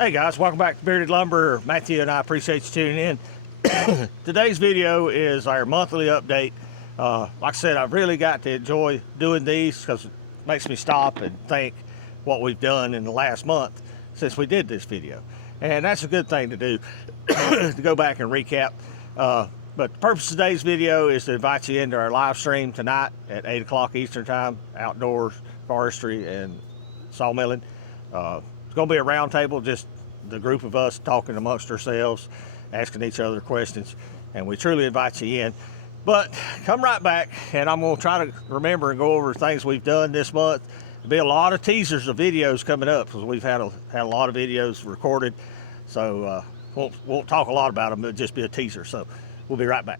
Hey guys, welcome back to Bearded Lumber. Matthew and I appreciate you tuning in. Today's video is our monthly update. Like I said, I've really got to enjoy doing these because it makes me stop and think what we've done in the last month since we did this video. And that's a good thing to do, to go back and recap. But the purpose of today's video is to invite you into our live stream tonight at 8 o'clock Eastern time, outdoors, forestry, and sawmilling. It's going to be a round table, just the group of us talking amongst ourselves, asking each other questions, and we truly invite you in. But come right back, and I'm going to try to remember and go over things we've done this month. There'll be a lot of teasers of videos coming up because we've had a lot of videos recorded, so won't talk a lot about them. It'll just be a teaser. So we'll be right back.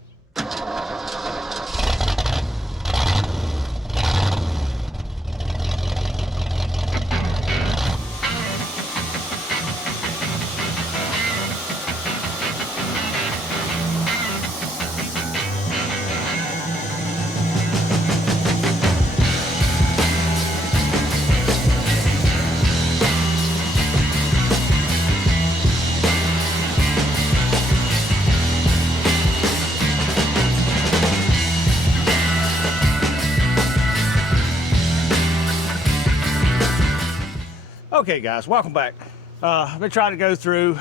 Okay guys, welcome back. I've been trying to go through,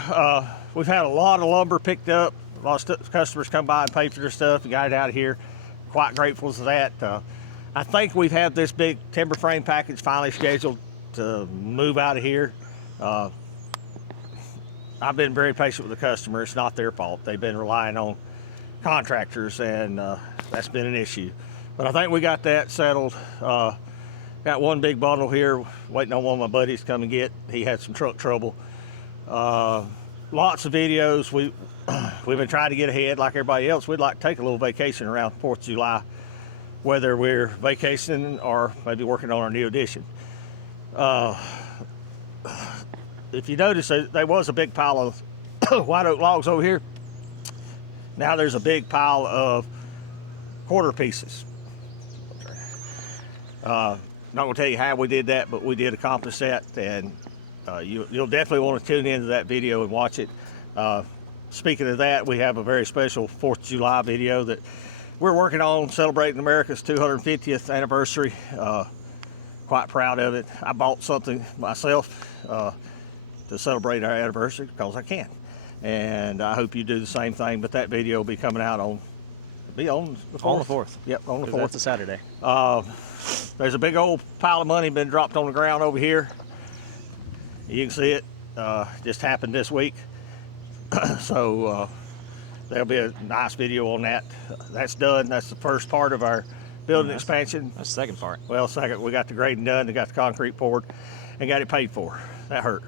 we've had a lot of lumber picked up, a lot of customers come by and pay for their stuff and got it out of here. Quite grateful for that. I think we've had this big timber frame package finally scheduled to move out of here. I've been very patient with the customer. It's not their fault. They've been relying on contractors, and that's been an issue. But I think we got that settled. Got one big bundle here, waiting on one of my buddies to come and get. He had some truck trouble. Lots of videos. We've been trying to get ahead like everybody else. We'd like to take a little vacation around 4th of July, whether we're vacationing or maybe working on our new edition. If you notice, there was a big pile of white oak logs over here. Now there's a big pile of quarter pieces. Not going to tell you how we did that, but we did accomplish that, and you'll definitely want to tune into that video and watch it. Speaking of that, we have a very special 4th of July video that we're working on, celebrating America's 250th anniversary. Quite proud of it. I bought something myself to celebrate our anniversary because I can, and I hope you do the same thing. But that video will be coming out on the 4th. Yep, on the 4th. That's a Saturday. There's a big old pile of money been dropped on the ground over here. You can see it. Just happened this week. So there'll be a nice video on that. That's done. That's the first part of our building expansion. That's the second part. Well, second, we got the grading done, and got the concrete poured, and got it paid for. That hurt.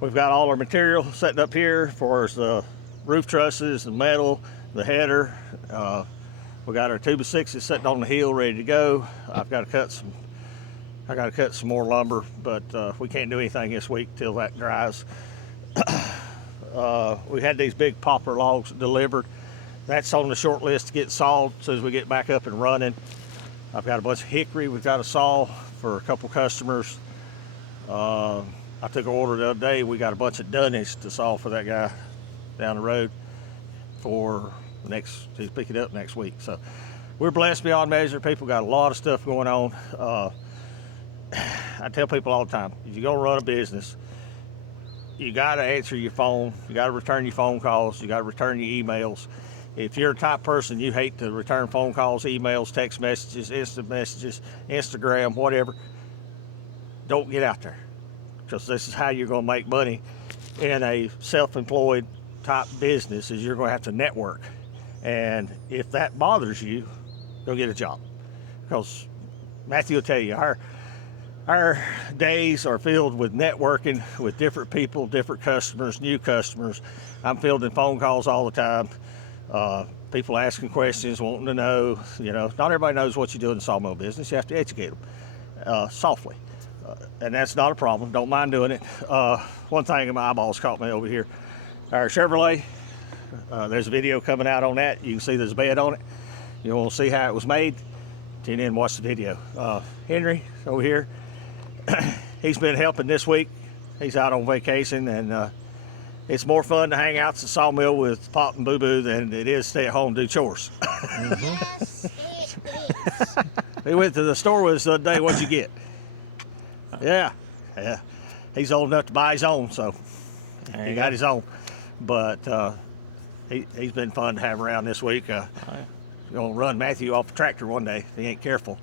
We've got all our material setting up here for the roof trusses, the metal, the header. We got our 2x6s sitting on the hill ready to go. I got to cut some more lumber, but we can't do anything this week till that dries. We had these big poplar logs delivered. That's on the short list to get sawed as soon as we get back up and running. I've got a bunch of hickory we've got to saw for a couple customers. I took an order the other day. We got a bunch of dunnage to saw for that guy down the road for he's picking it up next week. So we're blessed beyond measure. People got a lot of stuff going on. I tell people all the time, if you're gonna run a business, you gotta answer your phone, you gotta return your phone calls, you gotta return your emails. If you're a type person you hate to return phone calls, emails, text messages, instant messages, Instagram, whatever, don't get out there, because this is how you're gonna make money in a self-employed type business. Is you're gonna have to network. And if that bothers you, go get a job. Because Matthew will tell you, our days are filled with networking with different people, different customers, new customers. I'm fielding phone calls all the time. People asking questions, wanting to know. You know, not everybody knows what you do in the sawmill business. You have to educate them softly. And that's not a problem. Don't mind doing it. One thing, my eyeballs caught me over here. Our Chevrolet, there's a video coming out on that. You can see there's a bed on it. You want to see how it was made? Tune in and watch the video. Henry over here, he's been helping this week. He's out on vacation, and it's more fun to hang out at the Sawmill with Pop and Boo Boo than it is stay at home and do chores. Yes, it is. We went to the store with us the other day. What'd you get? Yeah. He's old enough to buy his own, so he got his own. But he's been fun to have around this week. Gonna run Matthew off a tractor one day if he ain't careful.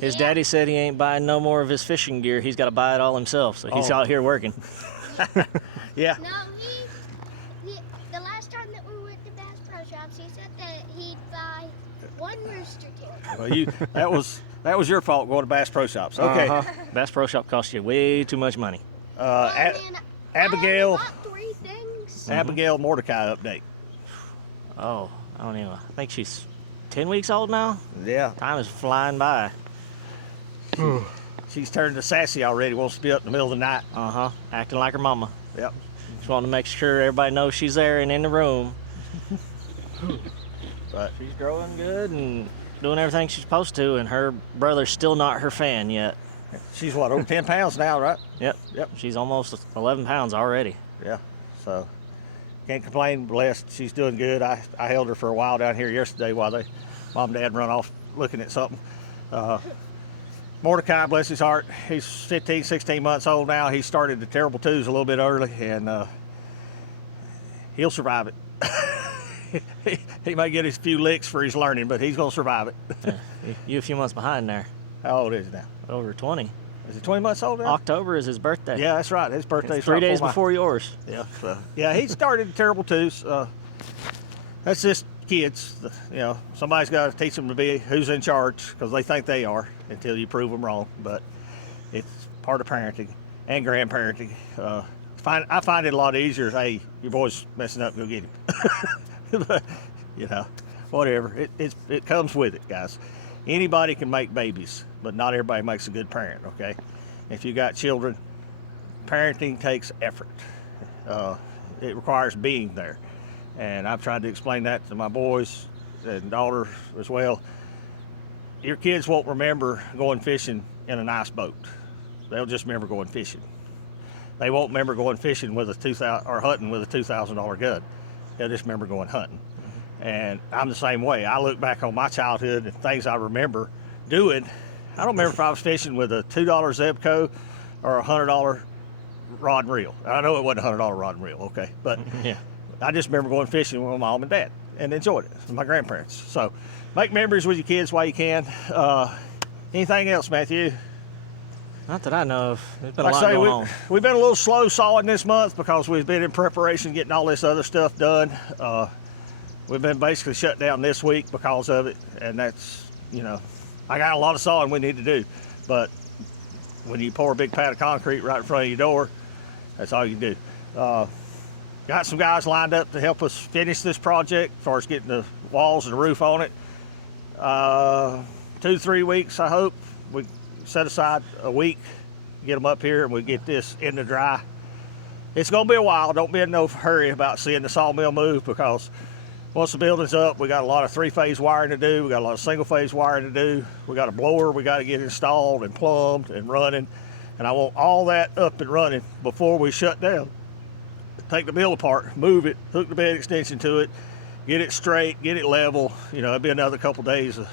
His daddy said he ain't buying no more of his fishing gear. He's got to buy it all himself, so he's out here working. Yeah. No, the last time that we went to Bass Pro Shops, he said that he'd buy one rooster tail. Well, that was your fault going to Bass Pro Shops. Okay. Bass Pro Shop costs you way too much money. Abigail. I bought 3 things. Abigail Mordecai update. Oh, I don't even. I think she's 10 weeks old now. Yeah. Time is flying by. She's turned to sassy already. Wants to be up in the middle of the night. Acting like her mama. Yep. Just wanting to make sure everybody knows she's there and in the room. But She's growing good and doing everything she's supposed to, and her brother's still not her fan yet. she's what, over 10 pounds now, right? Yep. She's almost 11 pounds already. Yeah. So can't complain. Blessed. She's doing good. I held her for a while down here yesterday while mom and dad run off looking at something. Mordecai, bless his heart, he's 15, 16 months old now. He started the terrible twos a little bit early, and he'll survive it. He may get his few licks for his learning, but he's going to survive it. You a few months behind there. How old is he now? Over 20. Is he 20 months old now? October is his birthday. Yeah, that's right. His birthday's 3 right days before yours. Yeah. So, yeah, he started the terrible twos. That's just kids. Somebody's got to teach them to be who's in charge, because they think they are until you prove them wrong. But it's part of parenting and grandparenting. I find it a lot easier. Hey, your boy's messing up, go get him. But, whatever. It comes with it, guys. Anybody can make babies, but not everybody makes a good parent, okay? If you got children, parenting takes effort. It requires being there. And I've tried to explain that to my boys and daughter as well. Your kids won't remember going fishing in a nice boat. They'll just remember going fishing. They won't remember going fishing with or hunting with a $2,000 gun. They'll just remember going hunting. And I'm the same way. I look back on my childhood and things I remember doing. I don't remember if I was fishing with a $2 Zebco or a $100 rod and reel. I know it wasn't a $100 rod and reel, okay? But Yeah. I just remember going fishing with my mom and dad and enjoyed it with my grandparents. So make memories with your kids while you can. Anything else, Matthew? Not that I know of. There's been a Like I lot say, going on. we've been a little slow sawing this month because we've been in preparation getting all this other stuff done. We've been basically shut down this week because of it, and that's, I got a lot of sawing we need to do, but when you pour a big pad of concrete right in front of your door, that's all you do. Got some guys lined up to help us finish this project as far as getting the walls and the roof on it. 2 to 3 weeks, I hope. We set aside a week, get them up here, and we get this in the dry. It's going to be a while. Don't be in no hurry about seeing the sawmill move, because once the building's up, we got a lot of 3-phase wiring to do. We got a lot of single-phase wiring to do. We got a blower we got to get installed and plumbed and running. And I want all that up and running before we shut down. Take the mill apart, move it, hook the bed extension to it, get it straight, get it level. It'll be another couple days of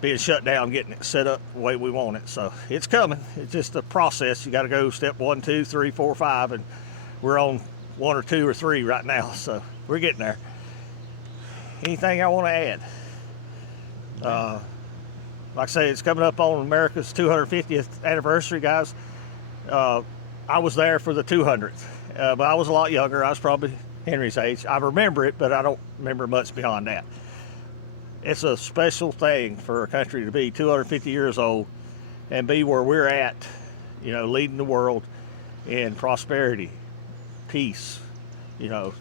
being shut down, getting it set up the way we want it. So it's coming. It's just a process. You got to go step 1, 2, 3, 4, 5, and we're on 1 or 2 or 3 right now. So we're getting there. Anything I want to add? Like I say, it's coming up on America's 250th anniversary, guys. I was there for the 200th, but I was a lot younger. I was probably Henry's age. I remember it, but I don't remember much beyond that. It's a special thing for a country to be 250 years old and be where we're at, leading the world in prosperity, peace, the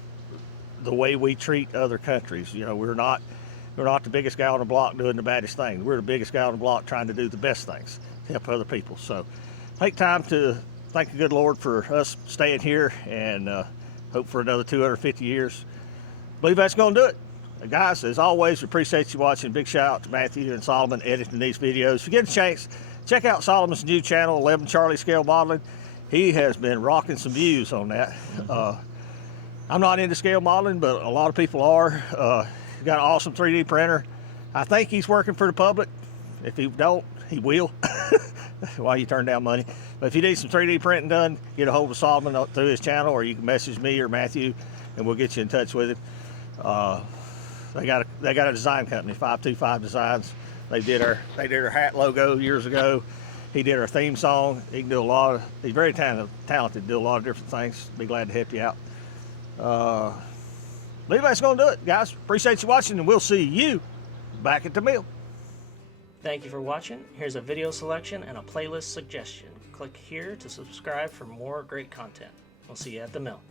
way we treat other countries. We're not the biggest guy on the block doing the baddest thing. We're the biggest guy on the block trying to do the best things to help other people. So take time to thank the good Lord for us staying here, and hope for another 250 years. Believe that's going to do it. Guys, as always, we appreciate you watching. Big shout out to Matthew and Solomon editing these videos. If you get a chance, check out Solomon's new channel, 11 Charlie Scale Modeling. he has been rocking some views on that. I'm not into scale modeling, but a lot of people are. He's got an awesome 3D printer. I think he's working for the public. If he don't, he will. While you turn down money. But if you need some 3D printing done, get a hold of Sawmill through his channel, or you can message me or Matthew, and we'll get you in touch with him. They got a design company, 525 Designs. They did our hat logo years ago. He did our theme song. He can do a lot of. He's very talented. Do a lot of different things. Be glad to help you out. But anyway, that's gonna do it, guys. Appreciate you watching, and we'll see you back at the mill. Thank you for watching. Here's a video selection and a playlist suggestion. Click here to subscribe for more great content. We'll see you at the mill.